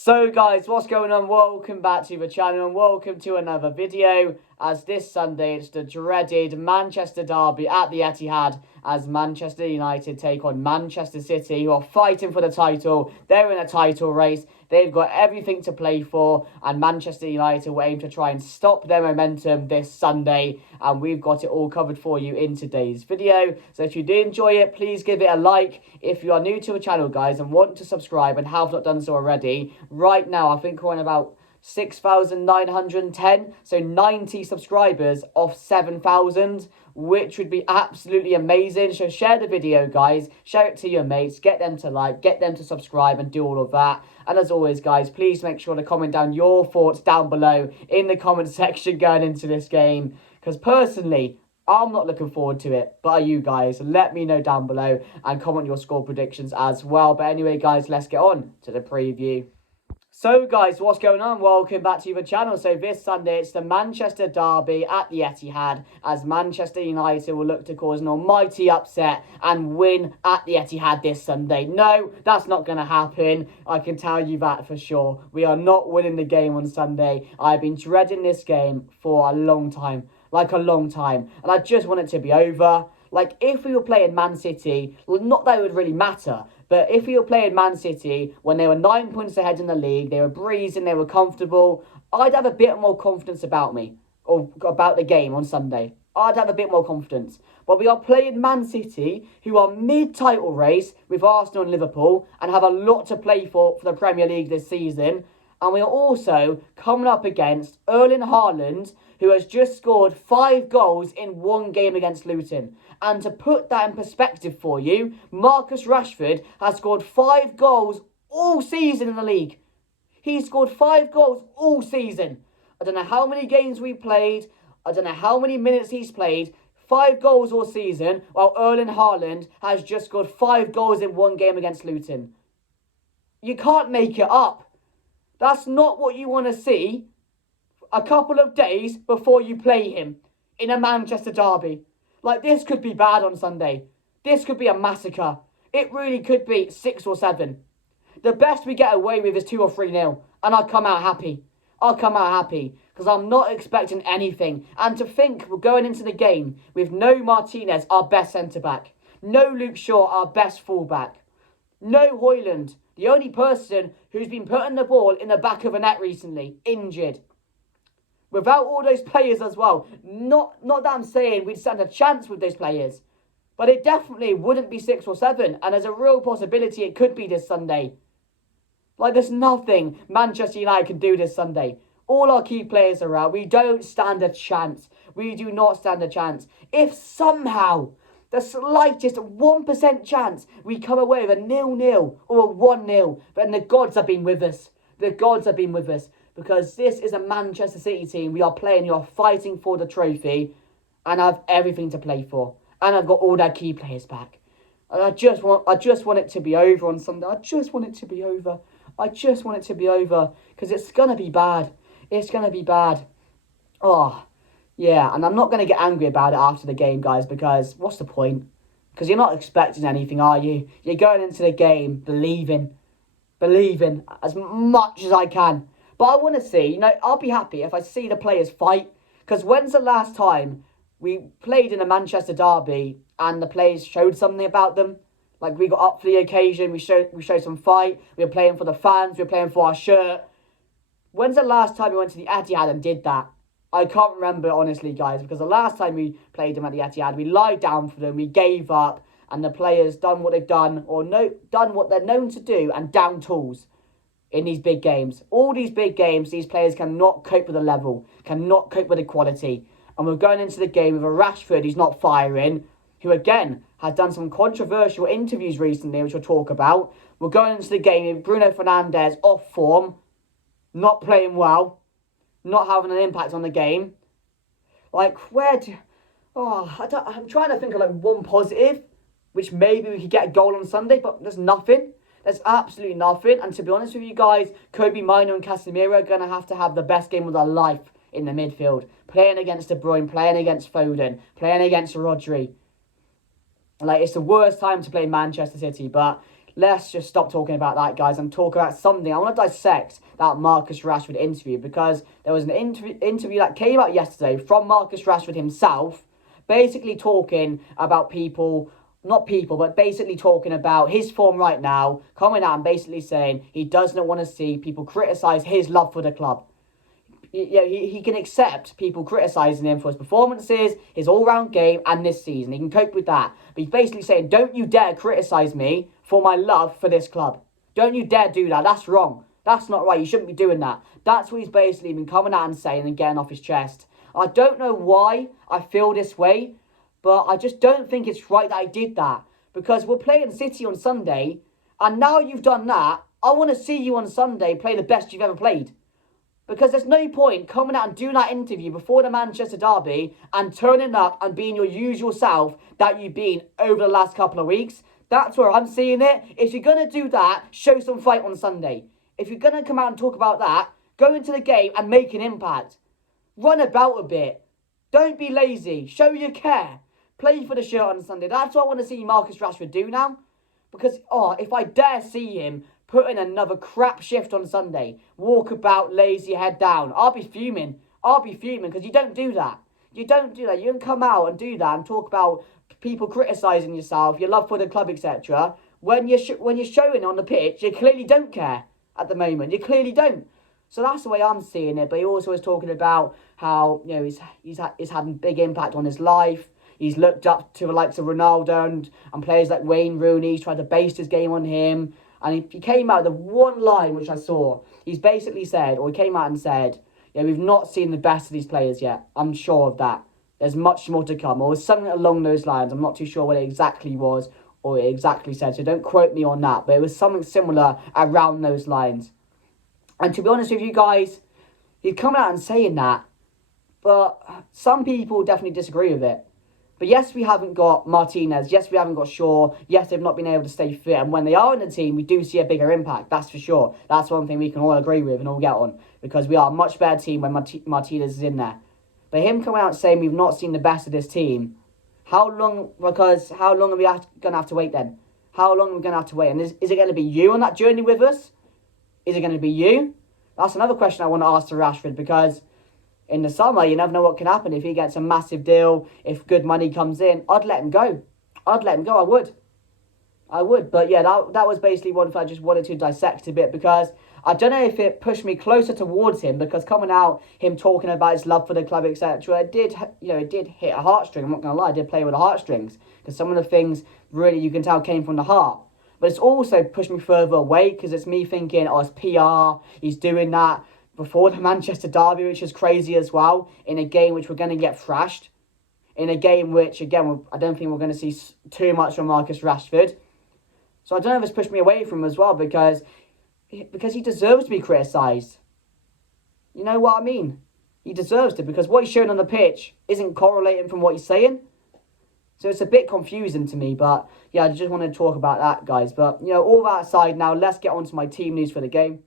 So guys, what's going on? Welcome back to the channel and welcome to another video. As this Sunday it's the dreaded Manchester derby at the Etihad as Manchester United take on Manchester City, who are fighting for the title. They're in a title race. They've got everything to play for, and Manchester United will aim to try and stop their momentum this Sunday, and we've got it all covered for you in today's video. So if you do enjoy it, please give it a like. If you are new to the channel, guys, and want to subscribe and have not done so already, right now I think we're on about 6,910, so 90 subscribers off 7,000, which would be absolutely amazing. So share the video, guys, share it to your mates, get them to like, get them to subscribe and do all of that. And as always, guys, please make sure to comment down your thoughts down below in the comment section going into this game, because personally I'm not looking forward to it, but are you guys? Let me know down below and comment your score predictions as well. But anyway, guys, let's get on to the preview. So guys, what's going on? Welcome back to the channel. So this Sunday, it's the Manchester derby at the Etihad, as Manchester United will look to cause an almighty upset and win at the Etihad this Sunday. No, that's not going to happen. I can tell you that for sure. We are not winning the game on Sunday. I've been dreading this game for a long time. Like a long time. And I just want it to be over. Like, if we were playing Man City, well, not that it would really matter, but if we were playing Man City when they were 9 points ahead in the league, they were breezing, they were comfortable, I'd have a bit more confidence about me, or about the game on Sunday. I'd have a bit more confidence. But we are playing Man City, who are mid-title race with Arsenal and Liverpool, and have a lot to play for the Premier League this season. And we are also coming up against Erling Haaland, who has just scored 5 goals in one game against Luton. And to put that in perspective for you, Marcus Rashford has scored 5 goals all season in the league. He's scored 5 goals all season. I don't know how many games we played. I don't know how many minutes he's played. 5 goals all season, while Erling Haaland has just scored 5 goals in one game against Luton. You can't make it up. That's not what you want to see a couple of days before you play him in a Manchester derby. Like, this could be bad on Sunday. This could be a massacre. It really could be 6 or 7. The best we get away with is 2 or 3-0. And I'll come out happy. I'll come out happy. Because I'm not expecting anything. And to think we're going into the game with no Martinez, our best centre-back. No Luke Shaw, our best full-back. No Højlund, the only person who's been putting the ball in the back of a net recently, injured. Without all those players as well. Not that I'm saying we'd stand a chance with those players, but it definitely wouldn't be 6 or 7, and there's a real possibility it could be this Sunday. Like, there's nothing Manchester United can do this Sunday. All our key players are out. We don't stand a chance. We do not stand a chance. If somehow, the slightest 1% chance, we come away with a 0-0 or a 1-0, then the gods have been with us. The gods have been with us. Because this is a Manchester City team we are playing, who are fighting for the trophy and have everything to play for. And I've got all their key players back. And I just want it to be over on Sunday. I just want it to be over. I just want it to be over. Because it's going to be bad. It's going to be bad. Oh, yeah. And I'm not going to get angry about it after the game, guys, because what's the point? Because you're not expecting anything, are you? You're going into the game believing as much as I can. But I want to see, I'll be happy if I see the players fight. Because when's the last time we played in a Manchester derby and the players showed something about them? Like, we got up for the occasion, we showed some fight, we were playing for the fans, we were playing for our shirt. When's the last time we went to the Etihad and did that? I can't remember, honestly, guys, because the last time we played them at the Etihad, we lied down for them, we gave up, and the players done what they've done, or done what they're known to do, and down tools. In these big games. All these big games, these players cannot cope with the level, cannot cope with the quality. And we're going into the game with a Rashford who's not firing, who again has done some controversial interviews recently, which we'll talk about. We're going into the game with Bruno Fernandes off form, not playing well, not having an impact on the game. Like, I'm trying to think of like one positive, which maybe we could get a goal on Sunday, but there's nothing. There's absolutely nothing. And to be honest with you guys, Kobe Mino and Casemiro are going to have the best game of their life in the midfield. Playing against De Bruyne, playing against Foden, playing against Rodri. Like, it's the worst time to play Manchester City. But let's just stop talking about that, guys, and talk about something. I want to dissect that Marcus Rashford interview, because there was an interview that came out yesterday from Marcus Rashford himself, basically talking about but basically talking about his form right now, coming out and basically saying he doesn't want to see people criticise his love for the club. He can accept people criticising him for his performances, his all-round game, and this season. He can cope with that. But he's basically saying, don't you dare criticise me for my love for this club. Don't you dare do that. That's wrong. That's not right. You shouldn't be doing that. That's what he's basically been coming out and saying and getting off his chest. I don't know why I feel this way, but I just don't think it's right that I did that. Because we're playing City on Sunday, and now you've done that, I want to see you on Sunday play the best you've ever played. Because there's no point coming out and doing that interview before the Manchester derby and turning up and being your usual self that you've been over the last couple of weeks. That's where I'm seeing it. If you're going to do that, show some fight on Sunday. If you're going to come out and talk about that, go into the game and make an impact. Run about a bit. Don't be lazy. Show your care. Play for the shirt on Sunday. That's what I want to see Marcus Rashford do now. Because, if I dare see him put in another crap shift on Sunday, walk about, lazy, head down, I'll be fuming. Because you don't do that. You don't come out and do that and talk about people criticising yourself, your love for the club, etc. When you're showing on the pitch, you clearly don't care at the moment. You clearly don't. So that's the way I'm seeing it. But he also was talking about how he's had a big impact on his life. He's looked up to the likes of Ronaldo and players like Wayne Rooney. He's tried to base his game on him. And he came out with the one line which I saw. He's basically said, or he came out and said, we've not seen the best of these players yet. I'm sure of that. There's much more to come. Or something along those lines. I'm not too sure what it exactly was or it exactly said. So don't quote me on that. But it was something similar around those lines. And to be honest with you guys, he's coming out and saying that. But some people definitely disagree with it. But yes, we haven't got Martinez. Yes, we haven't got Shaw. Yes, they've not been able to stay fit. And when they are in the team, we do see a bigger impact. That's for sure. That's one thing we can all agree with and all get on. Because we are a much better team when Martinez is in there. But him coming out saying we've not seen the best of this team. How long are we going to have to wait then? How long are we going to have to wait? And is it going to be you on that journey with us? Is it going to be you? That's another question I want to ask to Rashford, because in the summer, you never know what can happen. If he gets a massive deal, if good money comes in, I'd let him go. I would. But yeah, that was basically one thing I just wanted to dissect a bit, because I don't know if it pushed me closer towards him, because coming out, him talking about his love for the club, etc., it did hit a heartstring. I'm not going to lie, it did play with the heartstrings, because some of the things really you can tell came from the heart. But it's also pushed me further away, because it's me thinking, it's PR, he's doing that before the Manchester derby, which is crazy as well, in a game which we're going to get thrashed, in a game which, again, I don't think we're going to see too much from Marcus Rashford. So I don't know if it's pushed me away from him as well, because he deserves to be criticised. You know what I mean? He deserves to, because what he's showing on the pitch isn't correlating from what he's saying. So it's a bit confusing to me, but yeah, I just want to talk about that, guys. But, all that aside now, let's get on to my team news for the game.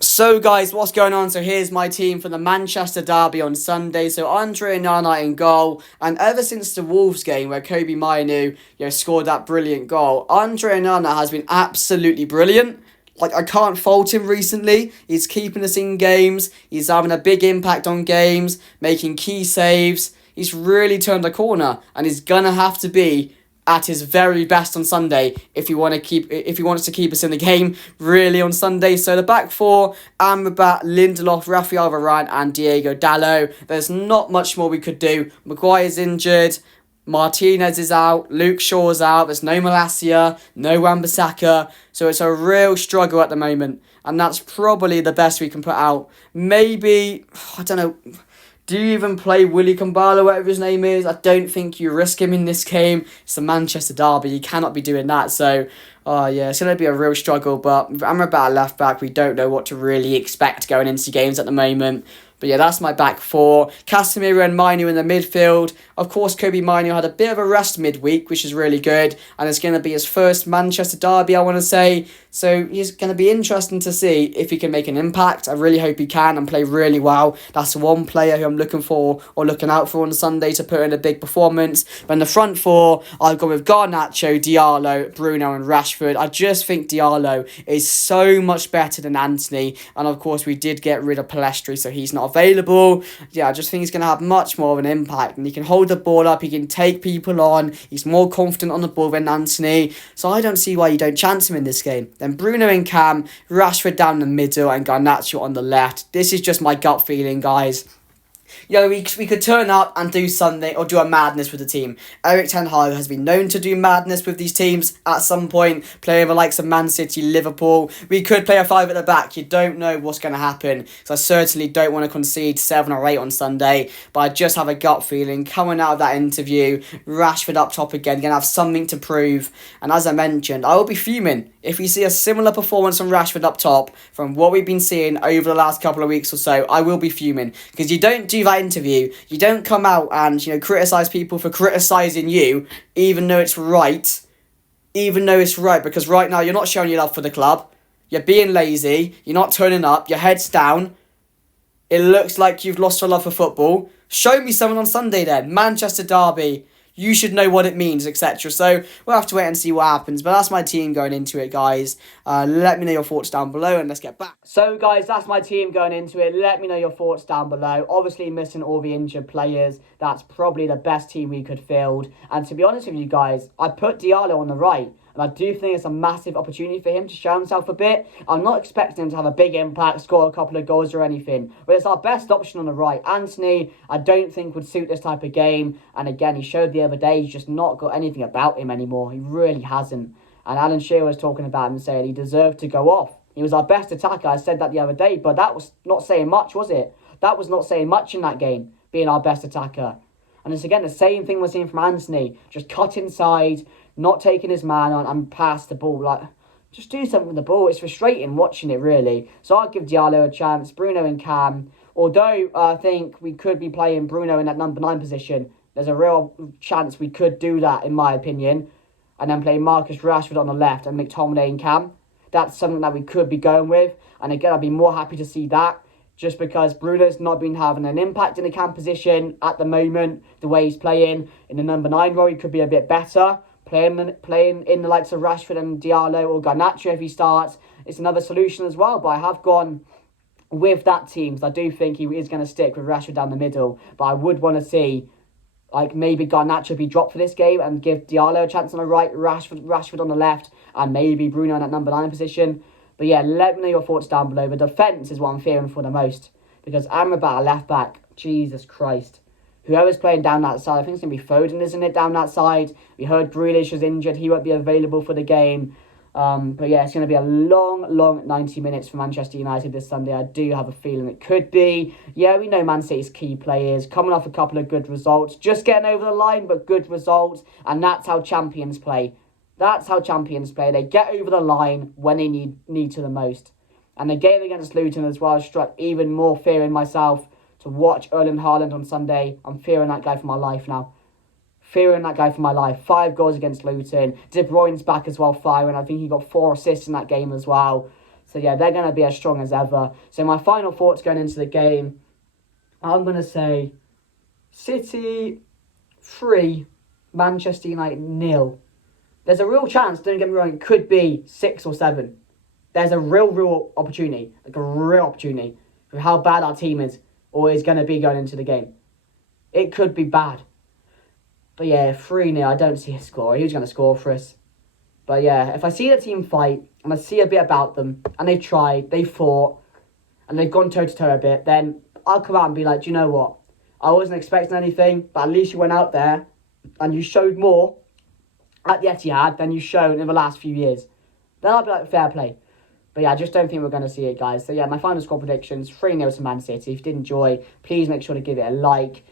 So guys, what's going on? So here's my team for the Manchester derby on Sunday. So Andre Onana in goal, and ever since the Wolves game where Kobe Mainoo scored that brilliant goal, Andre Onana has been absolutely brilliant. I can't fault him recently. He's keeping us in games. He's having a big impact on games, making key saves. He's really turned a corner, and he's gonna have to be at his very best on Sunday if he wants to keep us in the game really on Sunday. So the back four: Amrabat, Lindelof, Rafael Varane and Diego Dalot. There's not much more we could do. Maguire's injured, Martinez is out, Luke Shaw's out, there's no Malacia, no Wan-Bissaka, so it's a real struggle at the moment, and that's probably the best we can put out. Maybe, I don't know, do you even play Willy Kambala, whatever his name is? I don't think you risk him in this game. It's the Manchester derby. You cannot be doing that. So, it's going to be a real struggle. But Amrabat left back, we don't know what to really expect going into games at the moment. But yeah, that's my back four. Casemiro and Mainu in the midfield. Of course, Kobe Mainu had a bit of a rest midweek, which is really good. And it's going to be his first Manchester derby, I want to say. So he's going to be interesting to see if he can make an impact. I really hope he can and play really well. That's one player who I'm looking for or looking out for on Sunday to put in a big performance. But in the front four, I'll go with Garnacho, Diallo, Bruno and Rashford. I just think Diallo is so much better than Antony. And of course, we did get rid of Palestri, so he's not available. Yeah, I just think he's going to have much more of an impact. And he can hold the ball up, he can take people on. He's more confident on the ball than Antony. So I don't see why you don't chance him in this game. Then Bruno and Cam, Rashford down the middle and Garnacho on the left. This is just my gut feeling, guys. You know, we could turn up and do something or do a madness with the team. Erik ten Hag has been known to do madness with these teams at some point, playing the likes of Man City, Liverpool. We could play a 5 at the back. You don't know what's going to happen. So I certainly don't want to concede 7 or 8 on Sunday. But I just have a gut feeling coming out of that interview, Rashford up top again, going to have something to prove. And as I mentioned, I will be fuming if we see a similar performance from Rashford up top from what we've been seeing over the last couple of weeks or so. I will be fuming because you don't do that interview. You don't come out and, criticise people for criticising you, even though it's right. Even though it's right, because right now you're not showing your love for the club. You're being lazy. You're not turning up. Your head's down. It looks like you've lost your love for football. Show me someone on Sunday then. Manchester derby. You should know what it means, etc. So we'll have to wait and see what happens. But that's my team going into it, guys. Let me know your thoughts down below and let's get back. So, guys, that's my team going into it. Let me know your thoughts down below. Obviously, missing all the injured players. That's probably the best team we could field. And to be honest with you guys, I put Diallo on the right. And I do think it's a massive opportunity for him to show himself a bit. I'm not expecting him to have a big impact, score a couple of goals or anything. But it's our best option on the right. Antony, I don't think would suit this type of game. And again, he showed the other day he's just not got anything about him anymore. He really hasn't. And Alan Shearer was talking about him saying he deserved to go off. He was our best attacker. I said that the other day. But that was not saying much, was it? That was not saying much in that game, being our best attacker. And it's again the same thing we're seeing from Antony. Just cut inside, not taking his man on and pass the ball. Like, just do something with the ball. It's frustrating watching it, really. So I'd give Diallo a chance. Bruno and Cam. Although I think we could be playing Bruno in that number 9 position. There's a real chance we could do that, in my opinion. And then play Marcus Rashford on the left and McTominay and Cam. That's something that we could be going with. And again, I'd be more happy to see that. Just because Bruno's not been having an impact in the Cam position at the moment. The way he's playing in the number 9 role, he could be a bit better. Playing in the likes of Rashford and Diallo or Garnacho if he starts. It's another solution as well. But I have gone with that team. So I do think he is going to stick with Rashford down the middle. But I would want to see maybe Garnacho be dropped for this game and give Diallo a chance on the right, Rashford on the left, and maybe Bruno in that number 9 position. But yeah, let me know your thoughts down below. The defence is what I'm fearing for the most. Because Amrabat, left back, Jesus Christ. Whoever's playing down that side, I think it's going to be Foden, isn't it, down that side? We heard Grealish is injured. He won't be available for the game. But yeah, it's going to be a long 90 minutes for Manchester United this Sunday. I do have a feeling it could be. Yeah, we know Man City's key players. Coming off a couple of good results. Just getting over the line, but good results. And that's how champions play. That's how champions play. They get over the line when they need to the most. And the game against Luton as well struck even more fear in myself to watch Erling Haaland on Sunday. I'm fearing that guy for my life now. Fearing that guy for my life. 5 goals against Luton. De Bruyne's back as well, firing. I think he got 4 assists in that game as well. So yeah, they're going to be as strong as ever. So my final thoughts going into the game, I'm going to say City 3, Manchester United 0. There's a real chance, don't get me wrong, it could be 6 or 7. There's a real opportunity. Like a real opportunity for how bad our team is or is going to be going into the game. It could be bad. But yeah, 3-0, I don't see a score. Who's going to score for us? But yeah, if I see the team fight and I see a bit about them and they've tried, they fought, and they've gone toe-to-toe a bit, then I'll come out and be like, do you know what? I wasn't expecting anything, but at least you went out there and you showed more at the Etihad than you've shown in the last few years. Then I'll be like, fair play. But yeah, I just don't think we're going to see it, guys. So yeah, my final score predictions, 3-0 to Man City. If you did enjoy, please make sure to give it a like.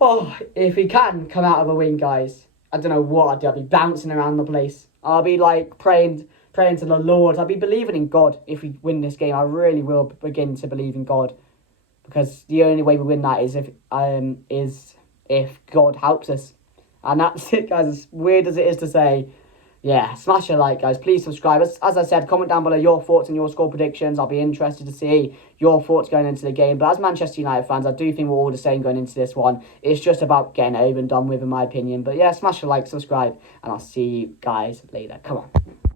Oh, if we can come out of a win, guys, I don't know what I'll do. I'll be bouncing around the place. I'll be like praying to the Lord. I'll be believing in God if we win this game. I really will begin to believe in God. because the only way we win that is if God helps us. And that's it, guys. As weird as it is to say, yeah, smash a like, guys. Please subscribe. As I said, comment down below your thoughts and your score predictions. I'll be interested to see your thoughts going into the game. But as Manchester United fans, I do think we're all the same going into this one. It's just about getting it over and done with, in my opinion. But yeah, smash a like, subscribe, and I'll see you guys later. Come on.